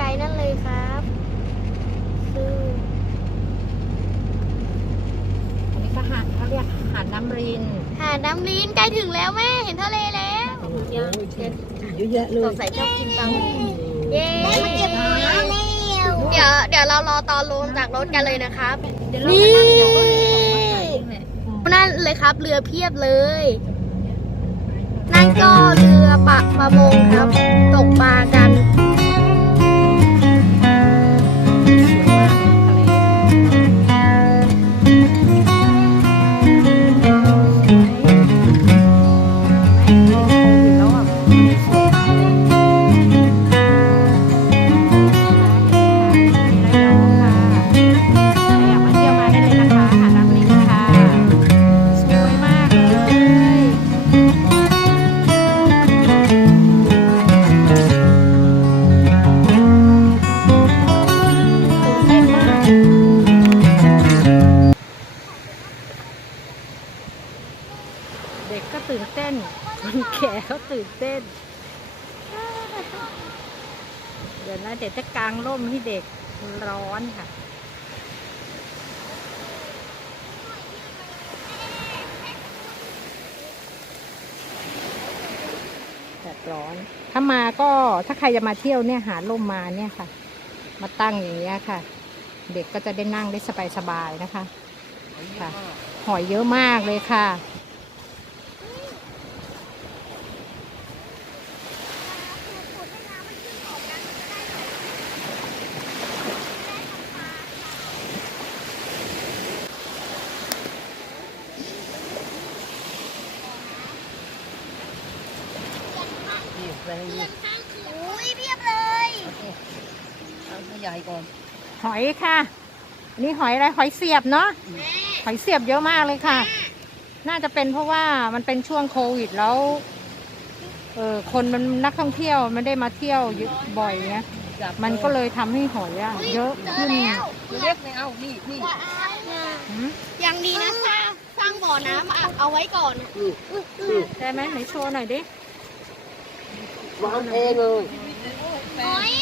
กลๆนั่นเลยครับซึ่งอันนี้ก็หาดเขาเรียกหาดน้ำรินหาดน้ำลิ้นใกล้ถึงแล้วแม่เห็นทะเลแล้วเยอะเยอะแยะเลสยงสัยชอบกินปลาหมึกเย้มาเก็บหอยแล้วเดี๋ยวเดี๋ยวเรารอตอนลงจากรถกันเลยนะครับเดี๋ยวเราไปนั่งเดี๋ยวก็มีของมาขายนี่แหละนั่นเลยครับ เรือเพียบเลย นั่นก็เรือปะประมงครับ ตกปลากัน เต้น คนแก่ก็ตื่นเต้น เดี๋ยวนะเดี๋ยวจะกางร่มให้เด็กร้อนค่ะแดดร้อน ถ้ามาก็ถ้าใครจะมาเที่ยวเนี่ยหาร่มมาเนี่ยค่ะ มาตั้งอย่างเงี้ยค่ะ เด็กก็จะได้นั่งได้สบายๆนะคะค่ะ หอยเยอะมากเลยค่ะ นี่แรงนี่อุ้ยเพียบเลยเอาให้ยายก่อนหอยค่ะอันนี่หอยอะไรหอยเสียบเนาะหอยเสียบเยอะมากเลยค่ะ น่าจะเป็นเพราะว่ามันเป็นช่วงโควิดแล้วเออคนมันนักท่องเที่ยวไม่ได้มาเที่ยวเยอะบ่อยเงี้ยจับมันก็เลยทำให้หอยอะเยอะขึ้นเล็กไม่เอานี่นี่หืมยังดีนะสร้างสร้างบ่อน้ำอะเอาไว้ก่อนนี่นี่ได้ไหมไหนโชว์หน่อยดิ วางเองเลยหอย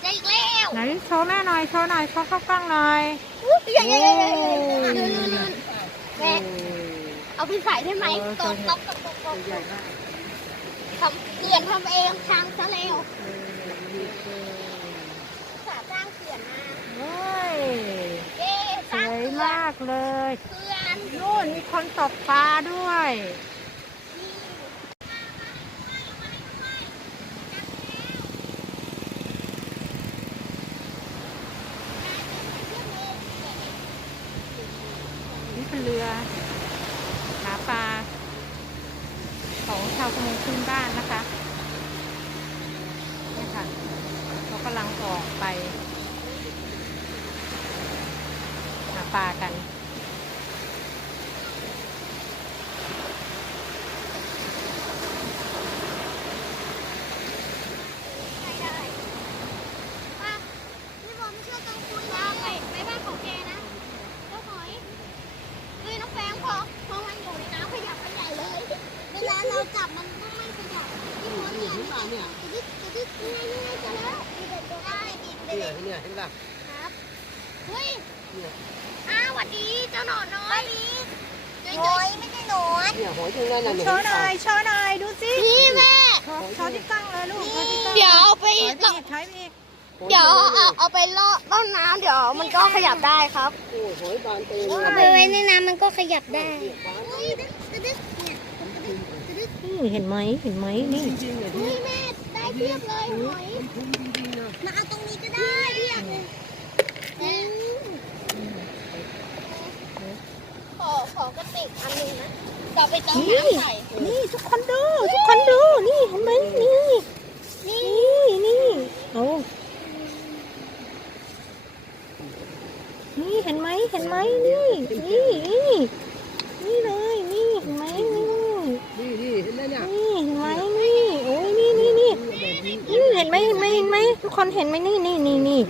เจะอีกแล้วไหนโชว์แม่หน่อยโชว์หน่อยโชว์เข้ากล้องหน่อยใหญ่ใหญ่ใหญ่ใหญ่ลื่นๆแม่เอาไปใส่ได้ไหมตกตกตกตกตกใหญ่มากทำเขื่อนทำเองทางซะแล้วสาสร้างเขื่อนมาเฮ้ยเย้สสร้างวยเขื่อนมากเลยเขื่อน นู่นมีคนตกปลาด้วย นี่เป็นเรือ หาปลา ของชาวประมงพื้นบ้านนะคะเนี่ยค่ะเขากำลังออกไป หาปลากันพี่บอลไม่ช่วยกันคุยนะไปไปบ้านของแกนะเจ้าหอยเฮ้ยน้องแฟงพอพอมันอยู่ในน้ำขยับไปใหญ่เลยเวลาเราจับมันก็ไม่ขยับพี่บอลเนี่ย เนป่ะเนี่ยจะดึกจะดึกยังไงยังไงจะแล้วมีแต่ตัวได้ดิบเนี่ยเนี่ยเห็นป่ะครับเฮ้ยเนี่ยอ้าวสวัสดีเจ้าหนอนน้อยหอยไม่ใช่หนอนเนี่ยหอยตรงนั้นน่ะโชว์หน่อยโชว์หน่อยดูสิพี่แม่โชว์โชว์ที่กล้องเลยลูกโชว์ที่กล้องเดี๋ยวเอาไปถอยไปอีกถอยไปอีกเดี๋ยวเอาเอาไปล่อต้นน้ำเดี๋ยวมันก็ขยับได้ครับ โอ้หอยบานเต็มเอาไปไว้ในน้ำมันก็ขยับได้นี่เห็นไหมเห็นไหมนี่จริงๆเนี่ยเฮ้ยแม่ได้ เพียบเลยหอยมาเอาตรงนี้ก็ได้เพียบเลยขอขอกระติกอันหนึงนะเดี๋ยวไปเติมนี่น้ำใส่นี่ทุกคนดูทุกคนดูนี่เห็นไหมนี่นี่นี่เอานี่เห็นไหมเห็นไหมนี่นี่นี่เลย นี่เห็นไหมนี่ นี่นี่เห็นไหมเนี่ย นี่เห็นไหมนี่โอ้ยนี่นี่นี่ แบบนี้ นี่เห็นไหมเห็นไหมเห็นไหม ทุกคนเห็นไหมนี่นี่นี่นี่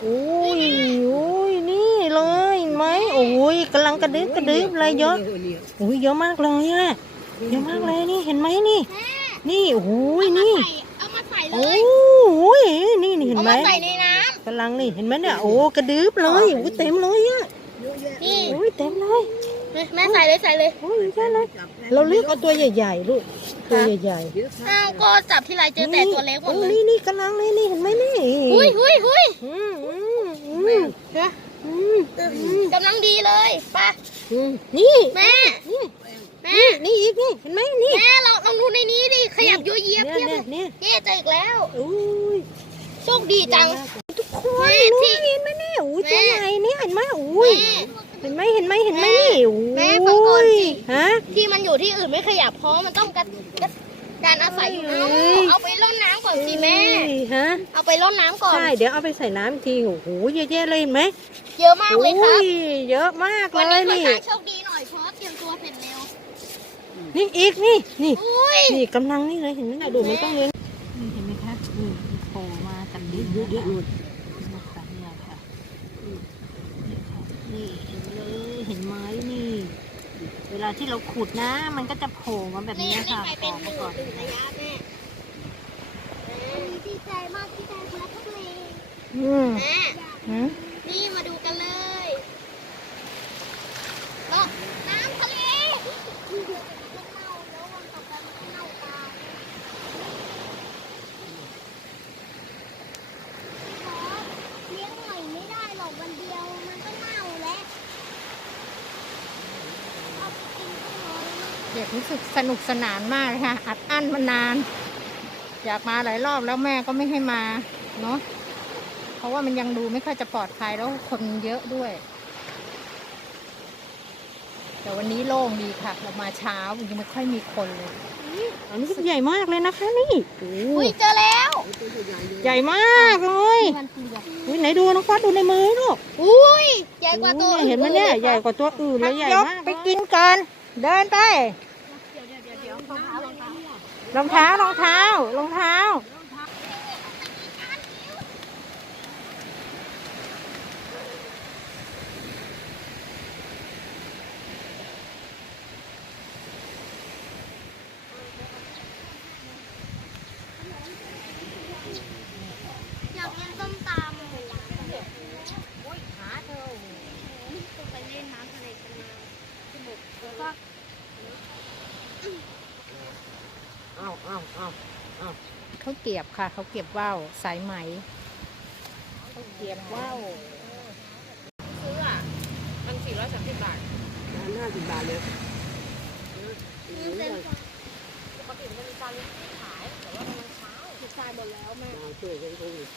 โอ้ยโอ้ยนี่เลยเห็นไหมโอ้ยกำลังกระดึ๊บกระดึ๊บเลยเยอะเนี่ยโอ้ยเยอะมากเลยอะเยอะมากเลยนี่เห็นไหมนี่ นี่โอ้ยนี่เอามาใส่เลโอ้ยยนี่นี่เห็นนไหมเอาาใส่ในน้กำลังนี่เห็นไหมเนี่ยโอ้กระดึบเลยโอ้เต็มเลยอะำ นี่โอ้ยเต็มเลยแม่ใส่เลยใส่เลยโอ้ยใช่เลยเราเลือกเอาตัวใหญ่ๆลูกตัวใหญ่อ้าวก็จับที่ไรๆเจอแต่ตัวเล็กหมดเลยโอ้นี่นี่กำลังเลยนี่เห็นไหมนี่หุ้ยหุ้ยหุ้ยอืมอืมอืมเดี๋ยวอืมกำลังดีเลยไปอืมนี่แม่นี่แม่นี่อีกนี่เห็นไหมนี่แม่ลองลองดูในนี้ดิขยับยัวเยียบเนี่ยเทียบเนี่ยเลยเนี่ยเย่เจออีกแล้วอุ้ยโชคดีจังทุกคนแม่ที่ อุ้ยแม่ตัวใหญ่เนี่ยเห็นไหมอุ้ยแม่เห็นไหมเห็นไหมเห็นไหมนี่แม่ฟังก่อนสิ ฮะ ที่มันอยู่ที่อื่นไม่ขยับเพราะมันต้องการการอาศัยอยู่เอ้เอายเอาไปร่นน้ำก่อนสิแม่ อุ้ยฮะเอาไปร่นน้ำก่อน ใช่เดี๋ยวเอาไปใส่น้ำอีกทีโอ้โหเยอะแยะเลยเห็นไหมเยอะมากเลยครับอุ้ยเยอะมากวันเลนี้ยคุณนี่ตาโชคดีหน่อยเพราะเตรียมตัวเสร็จเร็วนี่อีกนี่นี่ อุ้ยนี่กำลังนี่เลยเห็นไหมน่ะดูมันต้องเลี้ยงนี่เห็นไหมคะนี่โผล่มาจากดินเยอะๆเลยนะคะเนี่ยค่ะนี่ค่ะ นี่เห็นเลยเห็นไหมนี่ เวลาที่เราขุดนะ มันก็จะโผล่มาแบบนี่นี้นี่ค่ะใครเป็นโผหล่นึ่มางก่อนตื่นระยะแม่ดีใจมากที่ได้มาทุกเลงอืมแม่หืมนี่มาดูกันเลยลอกน้ำทะเล ที่เดียวมันเน่าแล้ววันต่อไปมันก็เน่าตายขอเลี้ยงหน่อยไม่ได้หรอกวันเดียวมันก็เน่าแล้วเอาไปกินก็น้อย มากเด็กรู้สึกสนุกสนานมากเลยค่ะ อัดอั้นมานาน อยากมาหลายรอบแล้วแม่ก็ไม่ให้มาเนาะเพราะว่ามันยังดูไม่ค่อยจะปลอดภัยแล้วคนเยอะด้วย แต่วันนี้โล่งดีค่ะ เรามาเช้ายังไม่ค่อยมีคนเลยอันนี้ใหญ่มากเลยนะคะนี่โอ้อุ้ยเจอแล้ว ใหญ่มากเลยมันเปลือกอุ้ยไหนดูน้องฟ้าดูในมือลูกอุ้ยใหญ่กว่าตัวอุ้ยเห็นไหมเนี่ยอื่ใหญ่กว่าตัวอื่นเลยใหญ่มากไปกินกันเดินไป เดี๋ยวเดี๋ยวเดี๋ยวเดี๋ยว รองเท้ารองเท้ารองเท้ารองเท้ารองเท้า อยากกินส้มตำอุ้ยขาเธอต้องไปเล่นน้ำทะเลกันมาสนุกแล้วก็ อ้าวอ้าวอ้าว เขาเก็บค่ะ เขาเก็บว่าวสายไหมเขาเก็บว่าวซื้ออะมันสี่ร้อยสามสิบบาทห้าสิบบาทเลยปกติมันมีการขายแต่ว่ามันเช้าคือตายหมดแล้วแม่มาช่วยกันโควิด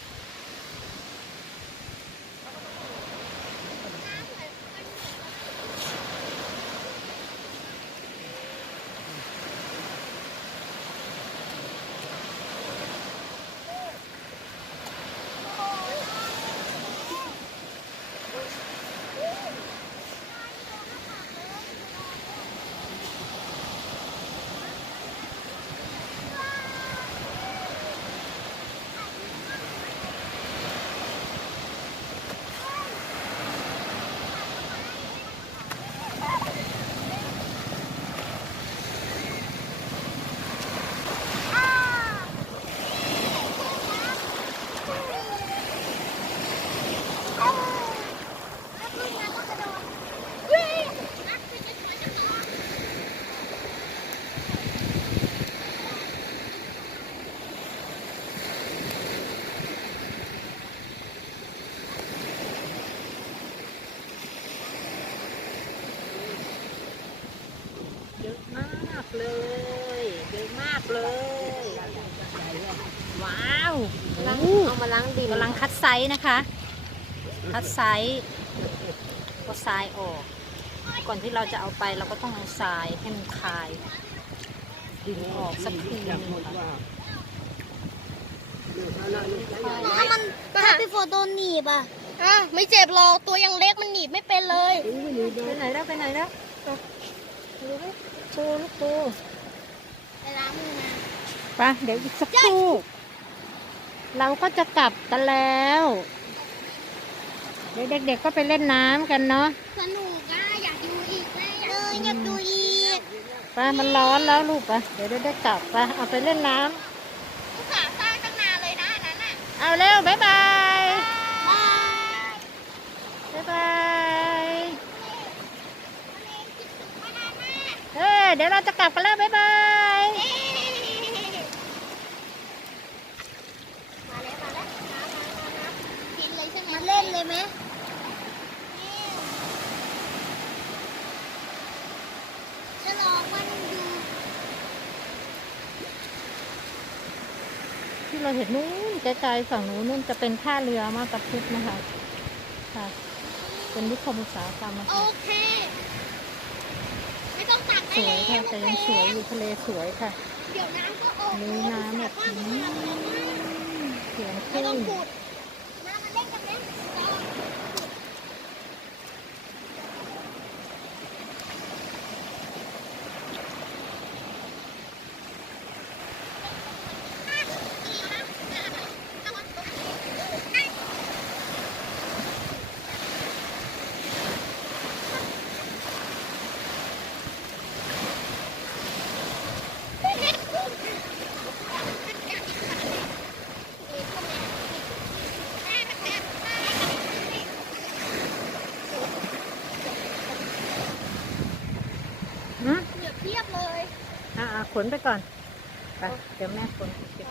เยอะมากเลย เยอะมาก เลย ว้าวเอามาล้างดินกำลังคัดไซส์นะคะ คัดไซส์ก็ทรายออก ก่อนที่เราจะเอาไปเราก็ต้องเอาทรายให้มันคายดินออกสักทีหจันึบงหมดค่ะว่าเรื่องอะไรเรื่องอะไรถ้ามันถ้าพี่โฟโดนหนีบอะอะไม่เจ็บหรอกตัวยังเล็กมันหนีบไม่เป็นเลยไม่มีไปไหนแล้วไปไหนแล้วดูดิโชว์ลูกปู ไปะเดี๋ยวอีกสักครู่ เราก็จะกลับกันแล้ว เดี๋ยวเด็กๆก็ไปเล่นน้ำกันเนาะสนุกอะอยากดูอีกเลยอยากดูอีกไปมันร้อนแล้วลูกปะเดี๋ยวเด็กๆกลับไปเอาไปเล่นน้ำผู้สาวสร้างตั้งนานเลยนะนั้นอะเอาเร็วบ๊ายบายบ๊ายบายเฮ้เดี๋ยวเราจะกลับกันแล้วบ๊ายบาย เราเห็นนู้นไกลๆฝั่งนู้นนู่นจะเป็นท่าเรือมาตะพุทธนะคะค่ะ เป็นนิคมอุตสาหกรรมนะโอคะเค ไม่ต้องตักสได้วยแล้วค่ะแต่ยังสวยอยู่ทะเลสวยค่ะ เดี๋ยวน้ำก็ออกนี่น้ำแบบข้างอืมามเลยนะเสียงคไม่ลื่ต้องนขุด มามาเล่นกันไหม อืม เหลือเพียบเลย อ่า ขนไปก่อน ไป เดี๋ยวแม่ขนเก็บ